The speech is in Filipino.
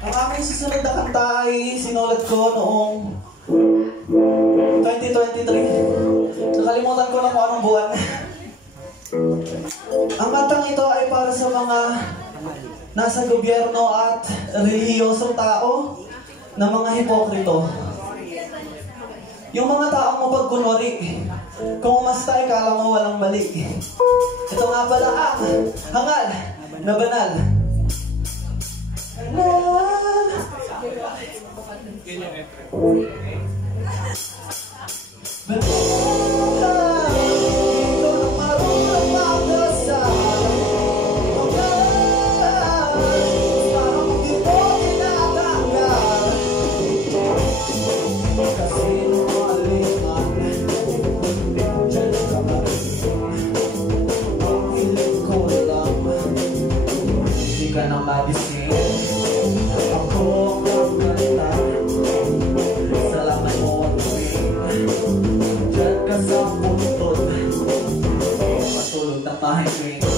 Ang aming susunod na kanta ay sinulat ko noong 2023. Nakalimutan ko na kung anong buwan. Ang kantang ito ay para sa mga nasa gobyerno at relihiyosong tao na mga hipokrito. Yung mga taong mapagkunwari, kung umasta ay kala mo walang mali. Ito nga pala ang hangal na banal. Patulog na tayo.